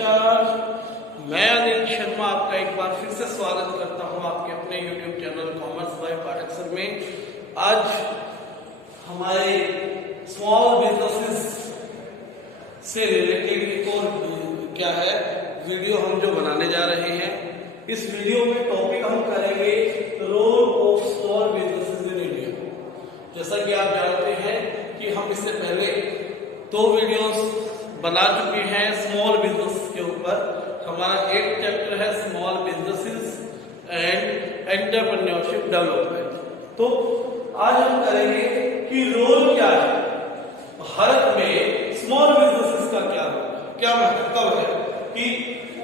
नमस्कार, मैं अनिल शर्मा आपका एक बार फिर से स्वागत करता हूं आपके अपने YouTube channel commerce by Pathak sir में। आज हमारे स्मॉल बिजनेसेस से रिलेटेड एक और क्या है वीडियो हम जो बनाने जा रहे हैं। इस वीडियो में टॉपिक हम करेंगे role of small businesses in India. जैसा कि आप जानते हैं कि हम इससे पहले 2 वीडियोस बना चुके हैं स्मॉल बिजनेस के ऊपर। हमारा एक चैप्टर है small businesses and entrepreneurship development. तो आज हम करेंगे कि रोल क्या है भारत में स्मॉल बिजनेसेस का, क्या महत्व है कि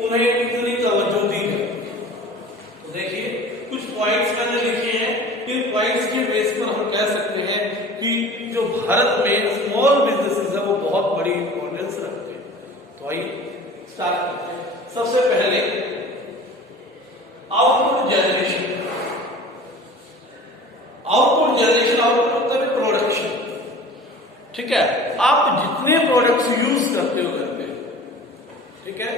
उन्हें कितनी तवज्जो दी है। तो देखिए कुछ पॉइंट्स मैंने लिखे हैं, इन पॉइंट्स के बेस पर हम कह सकते हैं कि जो भारत में स्मॉल बिजनेसेस है वो बहुत बड़ी इंपॉर्टेंस रखते हैं। तो आइए स्टार्ट करते हैं। सबसे पहले output generation. Output generation, output मतलब है प्रोडक्शन। ठीक है, आप जितने प्रोडक्ट्स यूज करते हो घर पे, ठीक है,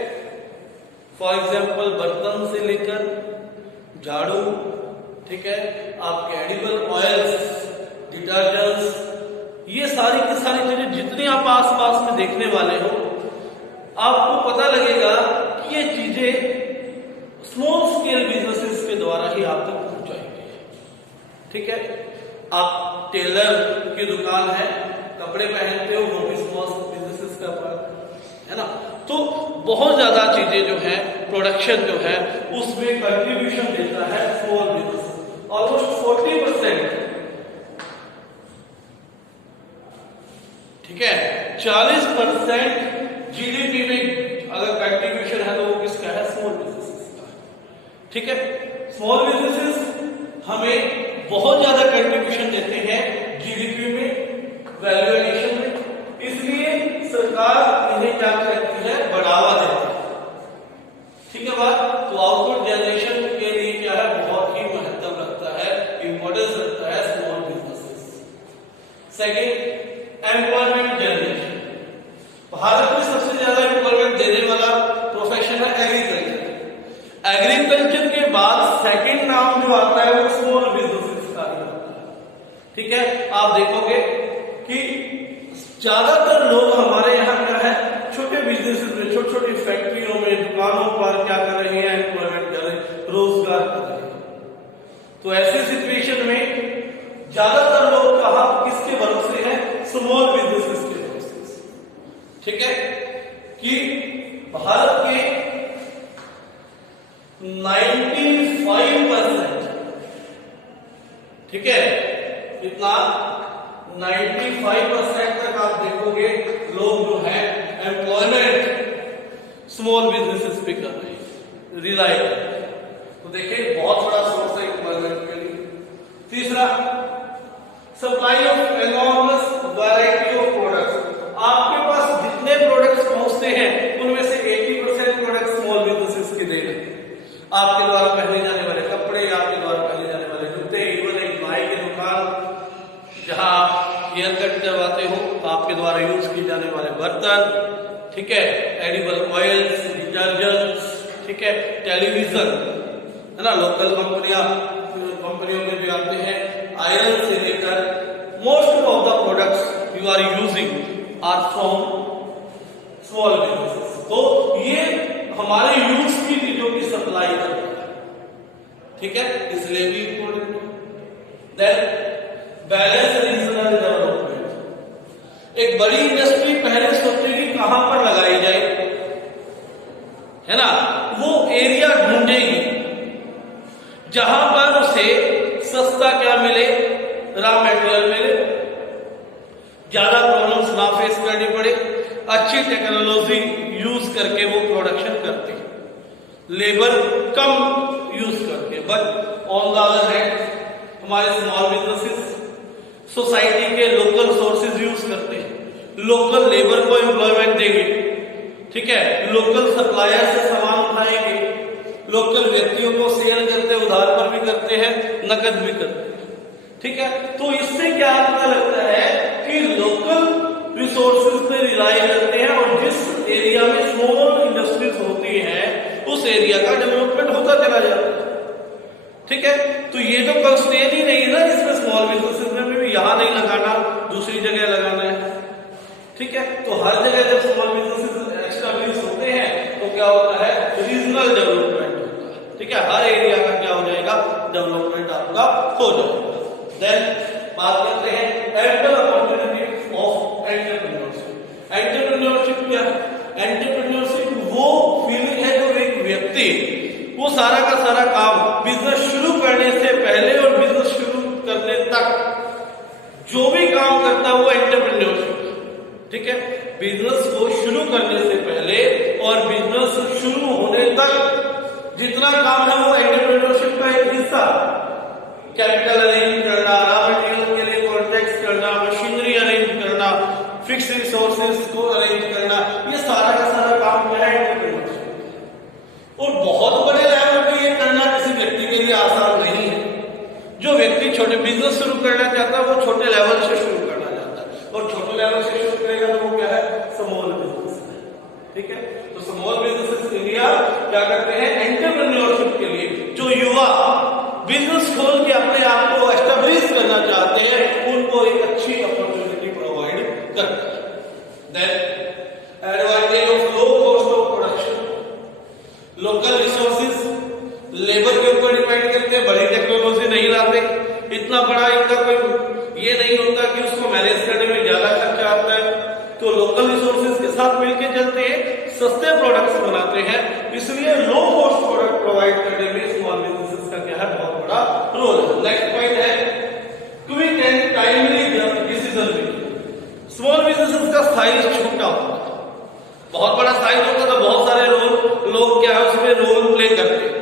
फॉर एग्जाम्पल बर्तन से लेकर झाड़ू, ठीक है, आपके एडिबल ऑयल्स, डिटर्जेंट्स, ये सारी की सारी चीजें जितनी आप आसपास में देखने वाले हो, आपको पता लगेगा कि ये चीजें स्मॉल स्केल बिजनेसेस के द्वारा ही आप तक पहुंचाएंगे। ठीक है, आप टेलर की दुकान है, कपड़े पहनते हो, वो भी स्मॉल बिजनेसेस का पार्ट है ना। तो बहुत ज्यादा चीजें जो है, प्रोडक्शन जो है, उसमें कंट्रीब्यूशन देता है स्मॉल बिजनेस। ऑलमोस्ट 40%, ठीक है, 40% जीडीपी में अगर कंट्रीब्यूशन है तो वो किसका है? स्मॉल बिजनेसेस का। ठीक है, स्मॉल बिजनेसेस हमें बहुत ज्यादा कंट्रीब्यूशन देते हैं जीडीपी में, वैल्यू एडिशन में, इसलिए सरकार इन्हें क्या करती है? बढ़ावा देती है। ठीक है बात। तो आउटपुट जनरेशन के लिए क्या है? बहुत ही महत्व रखता है, इंपॉर्टेंस रखता है small businesses. Second, employment generation. Bharat में सबसे ज्यादा एम्प्लॉयमेंट देने वाला प्रोफेशन है एग्रीकल्चर। एग्रीकल्चर के बाद सेकंड नाम जो आता है वो स्मॉल बिजनेसेस का ही आता है। ठीक है, आप देखोगे कि ज्यादातर लोग हमारे यहाँ क्या है, छोटे बिजनेसेस में, छोटी छोटी फैक्ट्रियों में, दुकानों पर क्या कर रहे हैं? एम्प्लॉयमेंट कर रहे हैं, रोजगार कर रहे हैं। तो ऐसे सिचुएशन में ज्यादातर लोग कहा किसके भरोसे हैं? स्मॉल बिजनेसेस के भरोसे। ठीक है, कि भारत के 95%, ठीक है, इतना 95% तक आप देखोगे लोग जो है एम्प्लॉयमेंट स्मॉल बिजनेसेस पे कर रहे हैं, रिलाई कर रहे हैं। तो देखिए बहुत बड़ा सोर्स है एम्प्लॉयमेंट के लिए। तीसरा, supply of enormous variety of products. आपके पास जितने प्रोडक्ट्स पहुंचते हैं उनमें से 80% प्रोडक्ट स्मॉल बिजनेसेस के देंगे। आपके द्वारा पहने जाने वाले कपड़े, आपके द्वारा पहने जाने वाले जूते, इवन एक नाई की दुकान जहां आप हेयर कट करवाते हो, आपके द्वारा यूज किए जाने वाले बर्तन, ठीक है, एडिबल ऑयल्स, डिटर्जेंट्स, ठीक है, टेलीविजन, है ना, लोकल कंपनियों में भी आते हैं, आयरन से लेकर most of the products you are using are from small businesses. तो ये हमारे यूज की चीजों की सप्लाई करता है। ठीक है, इसलिए भी इंपॉर्टेंट है। Then balance regional development. एक बड़ी इंडस्ट्री पहले सोचेगी कहां पर लगाई जाए, है ना, वो एरिया ढूंढेगी जहां पर उसे सस्ता क्या मिले? रॉ मटेरियल मिले, ज्यादा प्रॉब्लम्स ना फेस करनी पड़े, अच्छी टेक्नोलॉजी यूज करके वो प्रोडक्शन करते हैं, लेबर कम यूज करके। But on the other hand हमारे स्मॉल बिजनेसेस सोसाइटी के लोकल सोर्सेज यूज करते हैं, लोकल लेबर को एम्प्लॉयमेंट देंगे, ठीक है, लोकल सप्लायर से सामान उठाएंगे, लोकल व्यक्तियों को सेल करते हैं, उधार पर भी करते हैं, नकद भी करते हैं। ठीक है, तो इससे क्या पता लगता है कि लोकल रिसोर्सेज पे रिलाई करते हैं और जिस एरिया में स्मॉल इंडस्ट्रीज चला जाता है। ठीक है, तो ये तो कंस्ट्रेंट ही नहीं है ना इसमें स्मॉल बिजनेसेस में भी यहाँ नहीं लगाना, दूसरी जगह लगाना है। ठीक है, तो हर जगह जब स्मॉल बिजनेसेस एस्टैब्लिश होते हैं तो क्या होता है, रीजनल डेवलपमेंट होता है। ठीक है, हर एरिया का क्या हो जाएगा, डेवलपमेंट आपका हो जाएगा। देन बात करते हैं ample opportunity of entrepreneurship. Entrepreneurship क्या है? एंटरप्रेन्योरशिप वो फीलिंग है जो एक व्यक्ति वो सारा का सारा काम बिजनेस शुरू करने से पहले और बिजनेस शुरू करने तक जो भी काम करता है वो एंटरप्रेन्योरशिप। ठीक है, बिजनेस को शुरू करने से पहले और बिजनेस शुरू होने तक जितना काम है वो एंटरप्रेन्योरशिप का एक हिस्सा। कैपिटल अरेंज करना, रॉ मटेरियल के लिए कॉन्ट्रैक्ट्स करना, मशीनरी अरेंज करना, फिक्स रिसोर्सेज को अरेंज करना, ये सारा का सारा काम क्या है, एंटरप्रेन्योरशिप। और बहुत बड़े लेवल पे ये करना किसी व्यक्ति के लिए आसान नहीं है। जो व्यक्ति छोटे बिजनेस शुरू करना चाहता है वो छोटे लेवल से शुरू करना चाहता है, और छोटे लेवल से शुरू करेगा तो वो क्या है, स्मॉल बिजनेस है। ठीक है, तो स्मॉल बिजनेसेस इंडिया क्या करते हैं, एंटरप्रेन्योरशिप के लिए जो युवा बिजनेस खोल के अपने आप को एस्टेब्लिश करना चाहते हैं उनको एक अच्छी अपॉर्चुनिटी प्रोवाइड करता है। Then advantage of low cost of production. Local resources labour के ऊपर डिपेंड करते हैं, बड़ी टेक्नोलॉजी नहीं लाते, इतना बड़ा इनका कोई ये नहीं होता कि उसको मैनेज करने में ज्यादा खर्चा आता है, तो लोकल रिसोर्सेज के साथ मिलकर चलते हैं, सस्ते प्रोडक्ट्स बनाते हैं, इसलिए लो कॉस्ट प्रोडक्ट प्रोवाइड करने में स्मॉल बिजनेसेस का क्या है, बहुत बड़ा रोल है। नेक्स्ट पॉइंट है quick and timely decision making. Small businesses का साइज छोटा होता है, बहुत बड़ा साइज होता है तो बहुत सारे लोग क्या है उसमें रोल प्ले करते हैं।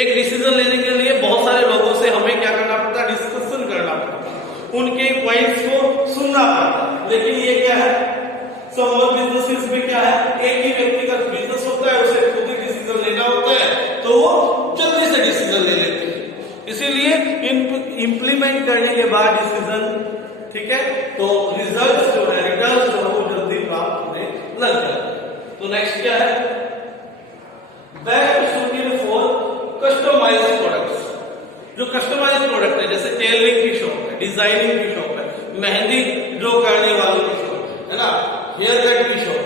एक डिसीजन लेने के लिए बहुत सारे लोगों से हमें क्या करना पड़ता है, डिस्कशन करना पड़ता है, उनके पॉइंट्स को सुनना पड़ता है। लेकिन ये क्या है, स्मॉल बिजनेसेस में क्या है, एक ही व्यक्ति का बिजनेस होता है, उसे खुद ही डिसीजन लेना होता है, तो वो जल्दी से डिसीजन ले लेते हैं, इसीलिए इंप्लीमेंट करने के बाद डिसीजन, ठीक है, तो रिजल्ट जो है, रिटर्न जो है वो जल्दी प्राप्त होने लग जाता है। तो नेक्स्ट क्या है, best suited for customised products. जो कस्टमाइज्ड प्रोडक्ट है, जैसे टेलरिंग की शॉप है, डिजाइनिंग की शॉप है, मेहंदी ड्रॉ करने वालों की शॉप है ना, हेयर कट की शॉप,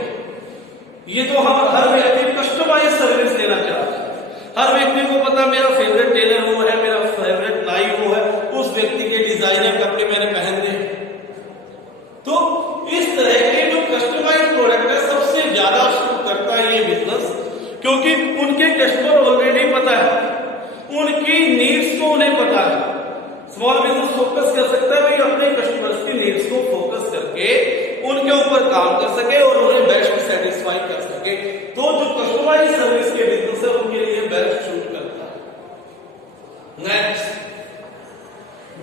ये तो हम हर व्यक्ति कस्टमाइज सर्विस लेना चाहते हैं। हर व्यक्ति को पता मेरा फेवरेट टेलर वो है, मेरा फेवरेट नाई वो है, उस व्यक्ति के डिजाइनर कपड़े मैंने पहनने हैं। तो इस तरह के जो कस्टमाइज प्रोडक्ट है सबसे ज्यादा शुरू करता है ये बिजनेस, क्योंकि उनके कस्टमर ऑलरेडी पता है, उनकी नीड्स को उन्हें पता है। स्मॉल बिजनेस फोकस कर सकता है भाई अपने कस्टमर्स की नीड्स को फोकस करके उनके ऊपर काम कर सके और उन्हें बेस्ट सेटिस्फाई कर सके, तो जो कस्टमाइज सर्विस के बिजनेस है उनके लिए बेस्ट सूट करता है। नेक्स्ट,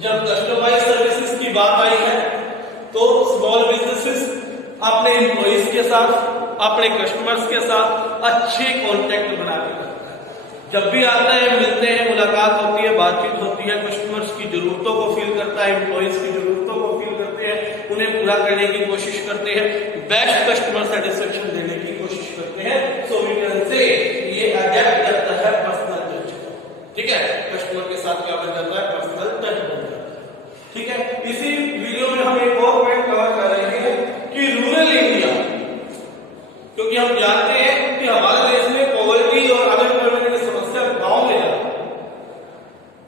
जब कस्टमाइज सर्विसेज की बात आई है तो स्मॉल बिजनेसेस अपने एम्प्लॉइज के साथ, अपने कस्टमर्स के साथ अच्छे कॉन्टेक्ट बना के रखता है। जब भी आता है, मिलते हैं, मुलाकात होती है, बातचीत होती है, कस्टमर्स की जरूरतों को फील करता है, एम्प्लॉइज की जरूरतों को फील करते हैं, उन्हें पूरा करने की कोशिश करते हैं, बेस्ट कस्टमर सेटिस्फेक्शन देने की कोशिश करते हैं। सो वी कैन से ये अडेप्ट करता है पर्सनल टच। ठीक है, कस्टमर के साथ क्या बन जाता है, पर्सनल टच बन जाता है। ठीक है, इसी वीडियो में हम एक और पॉइंट कवर कर रहे हैं कि रूरल इंडिया, क्योंकि हम जानते हैं कि हमारे देश में पॉवर्टी और अनएम्प्लॉयमेंट की समस्या गांव में है,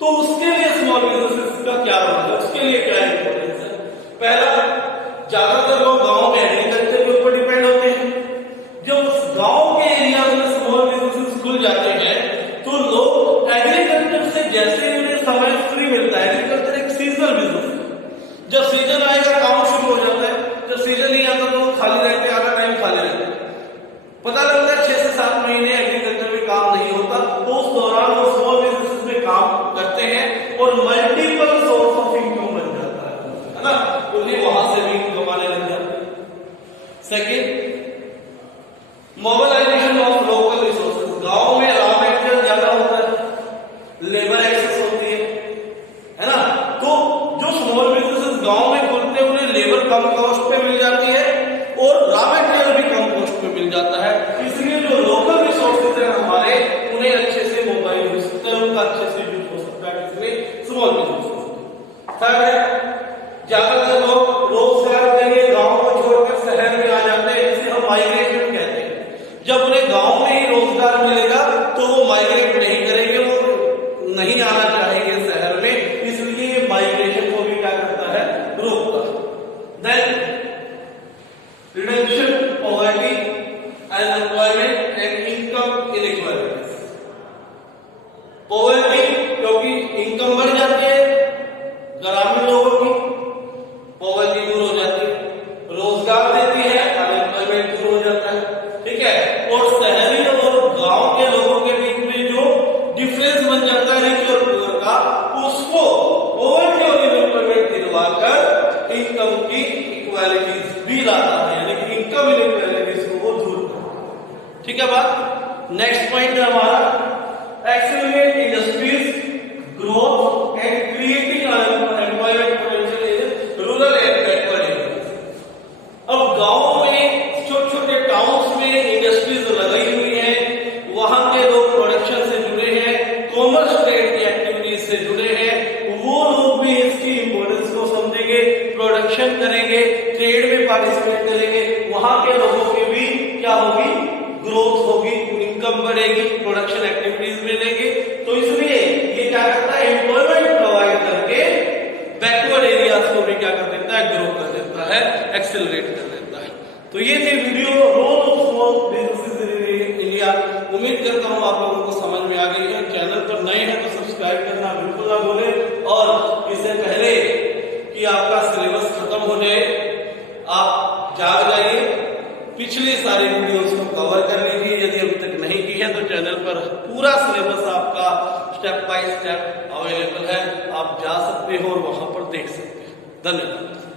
तो उसके लिए स्मॉल बिजनेसेस का क्या रोल है, उसके लिए क्या इंपॉर्टेंस है। पहला, ज्यादातर लोग गांव में एग्रीकल्चर के ऊपर डिपेंड होते हैं। जब गांव के एरिया में स्मॉल बिजनेसेस खुल जाते हैं तो लोग एग्रीकल्चर से जैसे उन्हें समय फ्री मिलता है, एग्रीकल्चर एक सीजनल बिजनेस है, जब सीजन आएगा काम शुरू हो जाता है, जब सीजन नहीं आता तो खाली रहते, आधा टाइम खाली रहते हैं, पता लगता है 6 से 7 महीने एग्रीकल्चर में काम नहीं होता, तो उस दौरान वो स्मॉल बिजनेसेस में काम करते हैं और मल्टीपल सोर्स ऑफ इनकम बन जाता है ना, उन्हें वहां से भी कमाने लग जाते हैं। Second, mobilisation of local resources. गांव में रॉ मटेरियल ज्यादा होता है, लेबर एक्सेस होती है ना, तो जो स्मॉल बिजनेसेस गांव में खुलते हैं उन्हें लेबर कम कॉस्ट पे मिल जाती है और रॉ मटेरियल भी कम कॉस्ट पे मिल जाता है, इसलिए जो लोकल रिसोर्सेज है हमारे, उन्हें अच्छे से मोबाइल ज्यादातर लोग रोजगार के लिए गांव को छोड़कर शहर में आ जाते हैं, इसे हम माइग्रेशन कहते हैं। जब उन्हें गांव में ही रोजगार मिलेगा तो वो माइग्रेट नहीं करेंगे, वो नहीं आना चाहेंगे शहर में, इसलिए माइग्रेशन को भी क्या करता है, रोकता है। Then reduction poverty, unemployment and income inequalities. Poverty क्योंकि इनकम बढ़ जाती है ग्रामीण लोगों की, पॉवर्टी दूर हो जाती है, रोजगार देती है, अनएम्प्लॉयमेंट दूर हो जाता है, ठीक है। और शहरी और गांव के लोगों के बीच में जो डिफरेंस बन जाता है रिच और पुअर का, उसको पॉवर्टी और अनएम्प्लॉयमेंट दिलवाकर इनकम की इक्वालिटीज भी लाता है, यानी कि इनकम इनइक्वालिटीज को वो दूर करता है, ठीक है बात। नेक्स्ट पॉइंट है हमारा accelerate industries growth and creating employment potential in rural and backward areas. अब गांवों में छोटे छोटे टाउन्स में इंडस्ट्रीज लगाई हुई है, वहां के लोग प्रोडक्शन से जुड़े हैं, कॉमर्स ट्रेड की एक्टिविटीज से जुड़े हैं, वो लोग भी इसकी इंपॉर्टेंस को समझेंगे, प्रोडक्शन करेंगे, ट्रेड में पार्टिसिपेट करेंगे, वहां के लोगों की भी क्या होगी, ग्रोथ होगी, इनकम बढ़ेगी, प्रोडक्शन एक्टिविटीज मिलेंगी। तो इसलिए ये क्या करता है, एम्प्लॉयमेंट प्रोवाइड करके बैकवर्ड एरियाज को भी क्या कर देता है, ग्रो कर देता है, एक्सेलरेट कर देता है। तो ये थी video role of small businesses in India. उम्मीद करता हूँ आप लोगों को समझ में आ गई है। चैनल पर नए हैं तो सब्सक्राइब करना बिल्कुल ना भूलें, और इससे पहले कि आपका सिलेबस खत्म हो जाए आप जाग जाइए, पिछली सारी वीडियोस को कवर कर लीजिए। यदि अभी तक नहीं की है तो चैनल पर पूरा सिलेबस आपका स्टेप बाय स्टेप अवेलेबल है, आप जा सकते हो और वहां पर देख सकते हैं। धन्यवाद।